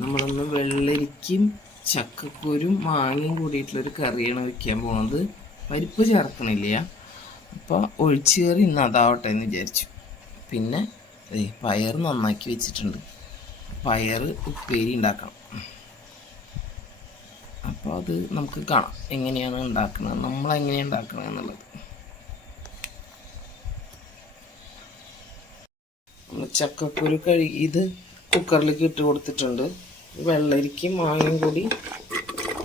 നമ്മളൊന്ന് വെള്ളരിക്കും ചക്കക്കുരും മാങ്ങയും കൂടിയിട്ടുള്ളൊരു കറിയാണ് വയ്ക്കാൻ പോകുന്നത്. പരിപ്പ് ചേർക്കണില്ല. അപ്പോൾ ഒഴിച്ചു കയറി ഇന്ന് അതാവട്ടെ എന്ന് വിചാരിച്ചു. പിന്നെ പയർ നന്നാക്കി വെച്ചിട്ടുണ്ട്. പയർ ഉപ്പേരി ഉണ്ടാക്കണം. അപ്പോൾ അത് നമുക്ക് കാണാം എങ്ങനെയാണ് ഉണ്ടാക്കുന്നത്, നമ്മളെങ്ങനെയാണ് ഉണ്ടാക്കുന്നത് എന്നുള്ളത്. ചക്കക്കുരു കഴുകി ഇത് കുക്കറിലേക്ക് ഇട്ട് കൊടുത്തിട്ടുണ്ട്. വെള്ളരിക്കും മാങ്ങയും കൂടി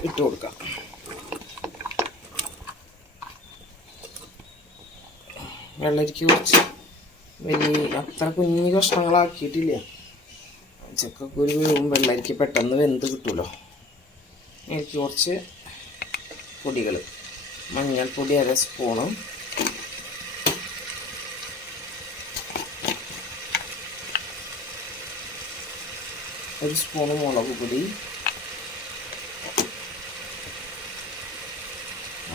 ഇട്ട് കൊടുക്കാം. വെള്ളരിക്ക് കുറച്ച് വലിയ അത്ര കുഞ്ഞു കഷ്ണങ്ങളാക്കിയിട്ടില്ല. ചക്കക്കുരു വേവും വെള്ളരിക്ക് പെട്ടെന്ന് വെന്ത് കിട്ടുമല്ലോ. എനിക്ക് കുറച്ച് പൊടികൾ, മഞ്ഞൾപ്പൊടി 1 സ്പൂണ്, ഒരു സ്പൂണ് മുളക് പൊടി,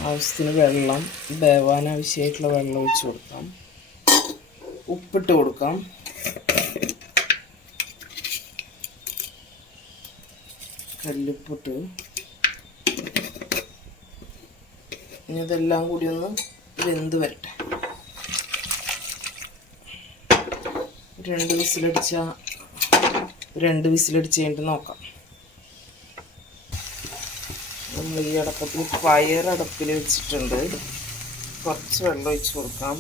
ആവശ്യത്തിന് വെള്ളം, വേവാൻ ആവശ്യമായിട്ടുള്ള വെള്ളം ഒഴിച്ച് കൊടുക്കാം. ഉപ്പിട്ട് കൊടുക്കാം. കല്ലുപ്പിട്ട് ഇനി ഇതെല്ലാം കൂടി ഒന്ന് വെന്ത് വരട്ടെ. 2 വിസിലടിച്ച് കഴിഞ്ഞിട്ട് നോക്കാം. നമ്മൾ ഈ അടപ്പത്തിൽ പയറടപ്പിൽ വെച്ചിട്ടുണ്ട്. കുറച്ച് വെള്ളം ഒഴിച്ച് കൊടുക്കാം.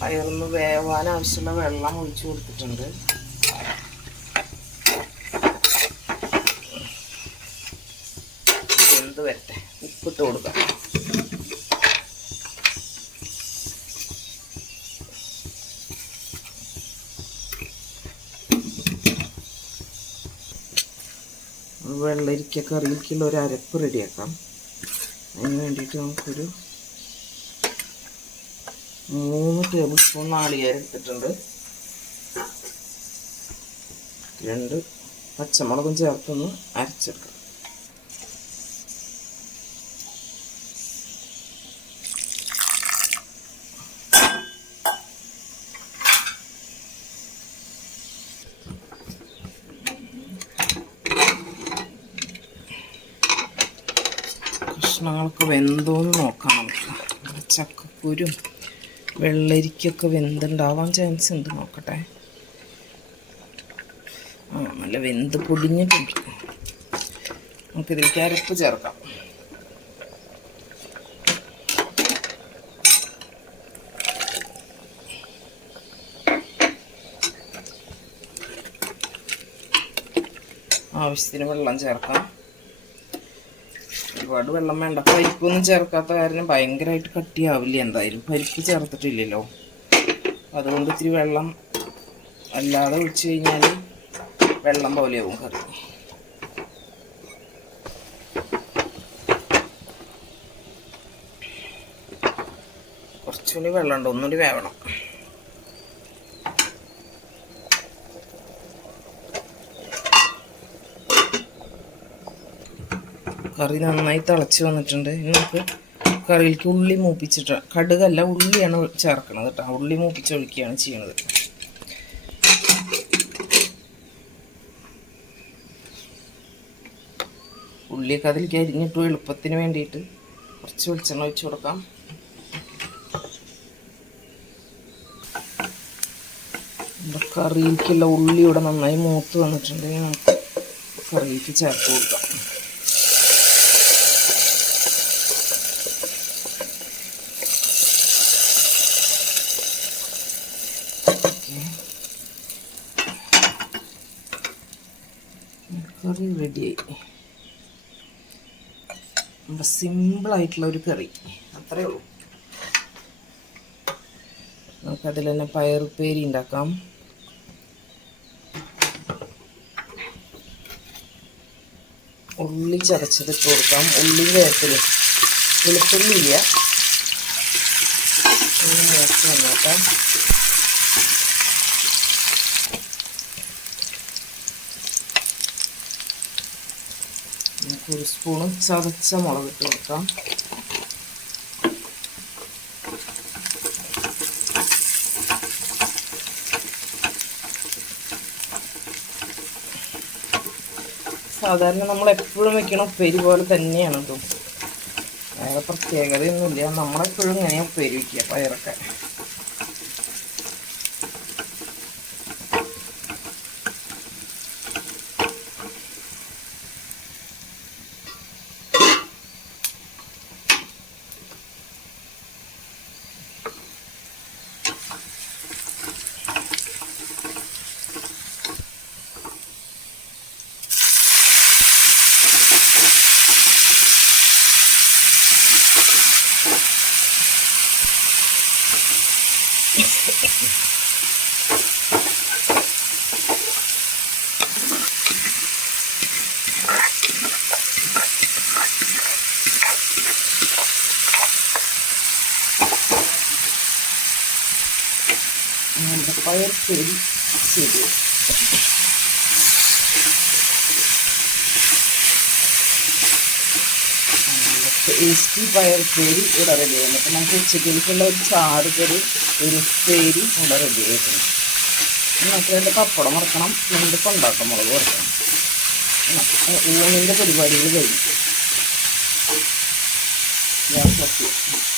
പയറൊന്ന് വേവാൻ ആവശ്യമുള്ള വെള്ളം ഒഴിച്ച് കൊടുത്തിട്ടുണ്ട്. വെന്ത് വരട്ടെ. ഉപ്പിട്ട് കൊടുക്കാം. വെള്ളരിക്ക കറിയിലേക്കുള്ള ഒരു അരപ്പ് റെഡിയാക്കാം. അതിന് വേണ്ടിയിട്ട് നമുക്കൊരു 3 ടേബിൾ സ്പൂൺ നാളികേരം എടുത്തിട്ടുണ്ട്. 2 പച്ചമുളകും ചേർത്തൊന്ന് അരച്ചെടുക്കാം. കഷ്ണങ്ങളൊക്കെ വെന്തോന്ന് നോക്കാം നമുക്ക്. ചക്കക്കുരും വെള്ളരിക്കൊക്കെ വെന്തുണ്ടാവാൻ ചാൻസ് ഉണ്ട്. നോക്കട്ടെ. നല്ല വെന്ത് പൊടിഞ്ഞിട്ടുണ്ട്. നമുക്കിതിലേക്ക് അരപ്പ് ചേർക്കാം. ആവശ്യത്തിന് വെള്ളം ചേർക്കാം. ഒരുപാട് വെള്ളം വേണ്ട. പരിപ്പൊന്നും ചേർക്കാത്ത കാരണം ഭയങ്കരമായിട്ട് കട്ടിയാവില്ല. എന്തായാലും പരിപ്പ് ചേർത്തിട്ടില്ലല്ലോ, അതുകൊണ്ട് ഇത്തിരി വെള്ളം അല്ലാതെ ഒഴിച്ച് കഴിഞ്ഞാൽ വെള്ളം പോലെയാവും കറി. കുറച്ചുകൂടി വെള്ളം ഉണ്ട്, ഒന്നുകൂടി വേവണം. കറി നന്നായി തിളച്ച് വന്നിട്ടുണ്ട്. ഇനി നമുക്ക് കറിയിലേക്ക് ഉള്ളി മൂപ്പിച്ചിട്ട്, കടുകല്ല ഉള്ളിയാണ് ചേർക്കണത് കേട്ടോ. ഉള്ളി മൂപ്പിച്ചൊഴിക്കുകയാണ് ചെയ്യണത്. ഉള്ളിയൊക്കെ അതിലേക്ക് അരിഞ്ഞിട്ടു എളുപ്പത്തിന് വേണ്ടിയിട്ട് കുറച്ച് വെളിച്ചെണ്ണ ഒഴിച്ച് കൊടുക്കാം. നമ്മുടെ കറിയിലേക്കുള്ള ഉള്ളി ഇവിടെ നന്നായി മൂത്ത് വന്നിട്ടുണ്ടെങ്കിൽ നമുക്ക് കറിയിലേക്ക് ചേർത്ത് കൊടുക്കാം. കറി റെഡിയായി. നമ്മുടെ സിമ്പിളായിട്ടുള്ള ഒരു കറി, അത്രയേ ഉള്ളൂ. നമുക്കതിൽ തന്നെ പയറുപ്പേരി ഉണ്ടാക്കാം. ഉള്ളി ചതച്ചതിട്ട് കൊടുക്കാം. ഉള്ളി വേപ്പില് വെളുത്തുള്ളി ഇല്ല, ഒന്ന് മൂത്ത് വന്നോക്കാം. നമുക്ക് 1 സ്പൂണ് ചതച്ച മുളക് ഇട്ട് കൊടുക്കാം. സാധാരണ നമ്മൾ എപ്പോഴും വെക്കണ ഉപ്പേരി പോലെ തന്നെയാണ് കേട്ടോ. വേറെ പ്രത്യേകതയൊന്നുമില്ല. നമ്മളെപ്പോഴും ഇങ്ങനെ ഉപ്പേരി വയ്ക്കുക പയറൊക്കെ. പയർപ്പേരി ശരി. ടേസ്റ്റി പയർപ്പേരി ഇവിടെ റെഡി ആയിരുന്നു. അപ്പം നമുക്ക് ഉച്ചക്കേക്കുള്ള ഒരു ചാറ് കറി, ഒരു ഉപ്പേരി ഇവിടെ റെഡി ആയിട്ടുണ്ട്. നമുക്ക് വേണ്ട പപ്പടം വറക്കണം, രണ്ട് കൊണ്ടാട്ടം മുളക് വറക്കണം. ഊണിൻ്റെ പരിപാടികൾ കഴിഞ്ഞു. ഗ്യാസ് ഓഫ് ചെയ്യും.